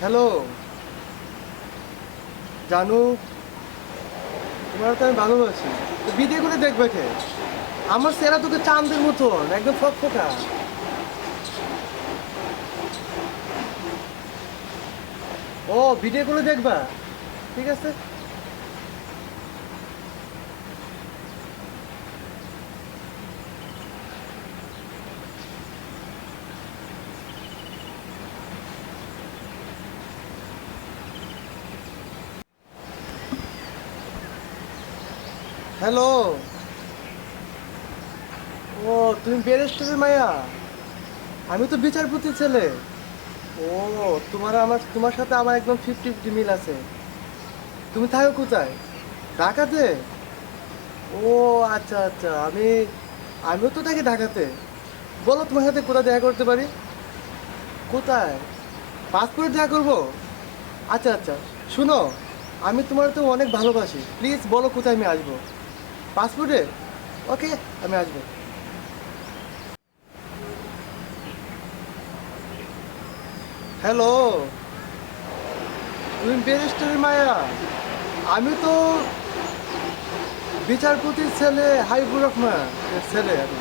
Hello? জানু, তোমার তো আমি ভালোবাসি তো ভিডিও করে দেখবে কে? আমার সেরা তোকে চান্দের মতন, একদম ফটফটা ও ভিডিও করে দেখবা? ঠিক আছে? হ্যালো। ও, তুমি ব্যারিস্টারের মায়া? আমি তো বিচারপতি ছেলে। ও, তোমার আমার, তোমার সাথে আমার একদম ফিফটি ফিফটি মিল আছে। তুমি থাকো কোথায়? ঢাকাতে? ও আচ্ছা আচ্ছা আমি, আমিও তো থাকি ঢাকাতে। বলো তোমার সাথে কোথায় দেখা করতে পারি? কোথায়? পাসপোর্ট দেখা করব? আচ্ছা আচ্ছা শুনো, আমি তোমার তো অনেক ভালোবাসি। প্লিজ বলো কোথায় আমি আসব। পাসপোর্টে? ওকে, আমি আসব। হ্যালো, তুমি ব্যারিস্টারের মায়া। আমি তো বিচারপতির ছেলে হাইবুর রহমান ছেলে। আমি